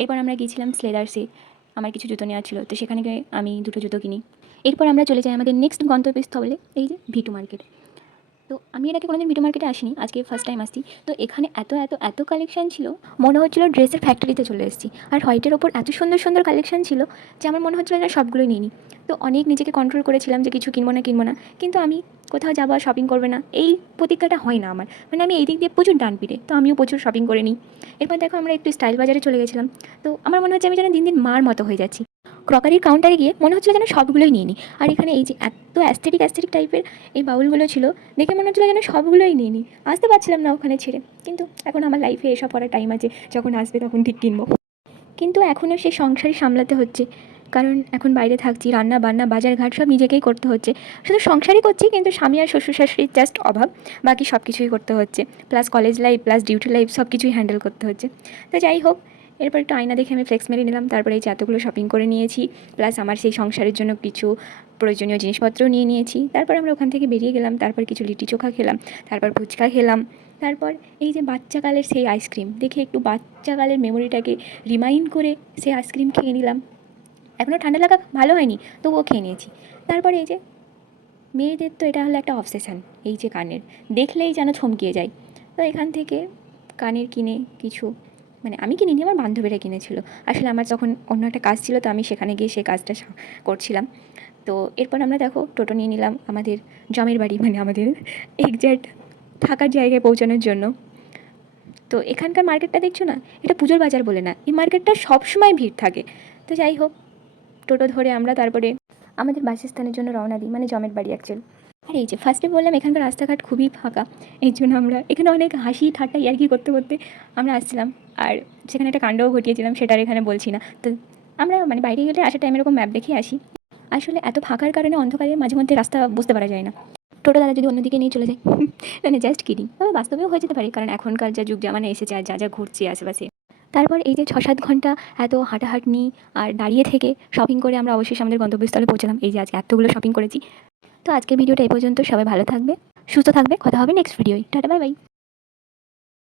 এরপর আমরা গিয়েছিলাম স্লেদার্সে, আমার কিছু জুতো নেওয়া ছিল, তো সেখানে গিয়ে আমি দুটো জুতো কিনি। এরপর আমরা চলে যাই আমাদের নেক্সট গন্তব্যস্থলে, এই যে ভিটু মার্কেট। তো আমি এর আগে কোনোদিন ভিটু মার্কেটে আসিনি, আজকে ফার্স্ট টাইম আসছি। তো এখানে এত এত এত কালেকশান ছিল, মনে হচ্ছিল ড্রেসের ফ্যাক্টরিতে চলে এসেছি। আর হোয়াইটের ওপর এত সুন্দর সুন্দর কালেকশান ছিল যে আমার মনে হচ্ছিলো যেন সবগুলোই নিই। তো অনেক নিজেকে কন্ট্রোল করেছিলাম যে কিছু কিনবো না, কিন্তু আমি কোথাও যাবো আর শপিং করবে না, এই প্রতিজ্ঞাটা হয় না আমার। মানে আমি এই দিক দিয়ে প্রচুর ডান পিটে, তো আমিও প্রচুর শপিং করে নিই। এরপর দেখো আমরা একটু স্টাইল বাজারে চলে গেছিলাম। তো আমার মনে হচ্ছে আমি যেন দিন দিন মার মতো হয়ে যাচ্ছি। ক্রকারির কাউন্টারে গিয়ে মনে হচ্ছিলো যেন সবগুলোই নিয়ে নিই। আর এখানে এই যে এত অ্যাস্থেটিক টাইপের এই বাউলগুলো ছিল, দেখে মনে হচ্ছিলো যেন সবগুলোই নিয়ে নিই। আসতে পারছিলাম না ওখানে ছেড়ে, কিন্তু এখন আমার লাইফে এসব করার টাইম আছে, যখন আসবে তখন ঠিক কিনবো। কিন্তু এখনও সেই সংসারই সামলাতে হচ্ছে, কারণ এখন বাইরে থাকছি, রান্না বান্না বাজার ঘাট সব নিজেকেই করতে হচ্ছে। শুধু সংসারই করছি, কিন্তু স্বামী আর শ্বশুর শাশুড়ির জাস্ট অভাব, বাকি সব কিছুই করতে হচ্ছে। Plus college life, plus duty life, সব কিছুই হ্যান্ডেল করতে হচ্ছে। তো যাই হোক, এরপর একটু আয়না দেখে আমি ফ্লেক্স মেরে নিলাম। তারপরে এই যে এতগুলো শপিং করে নিয়েছি, প্লাস আমার সেই সংসারের জন্য কিছু প্রয়োজনীয় জিনিসপত্রও নিয়ে নিয়েছি। তারপর আমরা ওখান থেকে বেরিয়ে গেলাম, তারপর কিছু লিট্টি চোখা খেলাম, তারপর ফুচকা খেলাম। তারপর এই যে বাচ্চাকালের সেই আইসক্রিম দেখে একটু বাচ্চাকালের মেমোরিটাকে রিমাইন্ড করে সেই আইসক্রিম খেয়ে নিলাম। এখনও ঠান্ডা লাগা ভালো হয়নি, তবুও খেয়ে নিয়েছি। তারপরে এই যে মেয়েদের তো এটা হলো একটা অবসেশন, এই যে কানের দেখলেই যেন থমকিয়ে যায়। তো এখান থেকে কানের কিনে কিছু, মানে আমি কিনিনি, আমার বান্ধবীরা কিনেছিল। আসলে আমার যখন অন্য একটা কাজ ছিল, তো আমি সেখানে গিয়ে সেই কাজটা করছিলাম। তো এরপর আমরা দেখো টোটো নিয়ে নিলাম আমাদের জমের বাড়ি, মানে আমাদের এক্স্যাক্ট থাকার জায়গায় পৌঁছানোর জন্য। তো এখানকার মার্কেটটা দেখছো না, এটা পুজোর বাজার বলে না, এই মার্কেটটা সবসময় ভিড় থাকে। তো যাই হোক, টোটো ধরে আমরা তারপরে আমাদের বাসস্থানের জন্য রওনা দিই, মানে জমের বাড়ি অ্যাকচুয়াল। আর এই যে ফার্স্টে বললাম এখানকার রাস্তাঘাট খুবই ফাঁকা, এই জন্য আমরা এখানে অনেক হাসি ঠাট্টা ইয়ার্কি করতে করতে আমরা আসছিলাম। আর সেখানে একটা কাণ্ডও ঘটিয়েছিলাম, সেটা আর এখানে বলছি না। তো আমরা মানে বাইরে গেলে আসার টাইম এরকম ম্যাপ দেখে আসি। আসলে এত ফাঁকার কারণে অন্ধকারে মাঝে মধ্যে রাস্তা বুঝতে পারা যায় না, টোটো দাদা যদি অন্যদিকে নিয়ে চলে যায়। মানে জাস্ট কিডিং, তবে বাস্তবেও হয়ে যেতে পারে, কারণ এখনকার যা যুগ জামানা এসেছে আর যা যা ঘুরছে আশেপাশে। তারপর এই যে 6-7 ঘন্টা এত হাঁটাহাঁটনি আর দাঁড়িয়ে থেকে শপিং করে আমরা অবশ্যই আমাদের গন্তব্যস্থলে পৌঁছলাম। এই যে আজকে এতগুলো শপিং করেছি। তো আজকের ভিডিওটা এই পর্যন্ত, সবাই ভালো থাকবে, সুস্থ থাকবে, কথা হবে নেক্সট ভিডিওয়। Tata, bye by.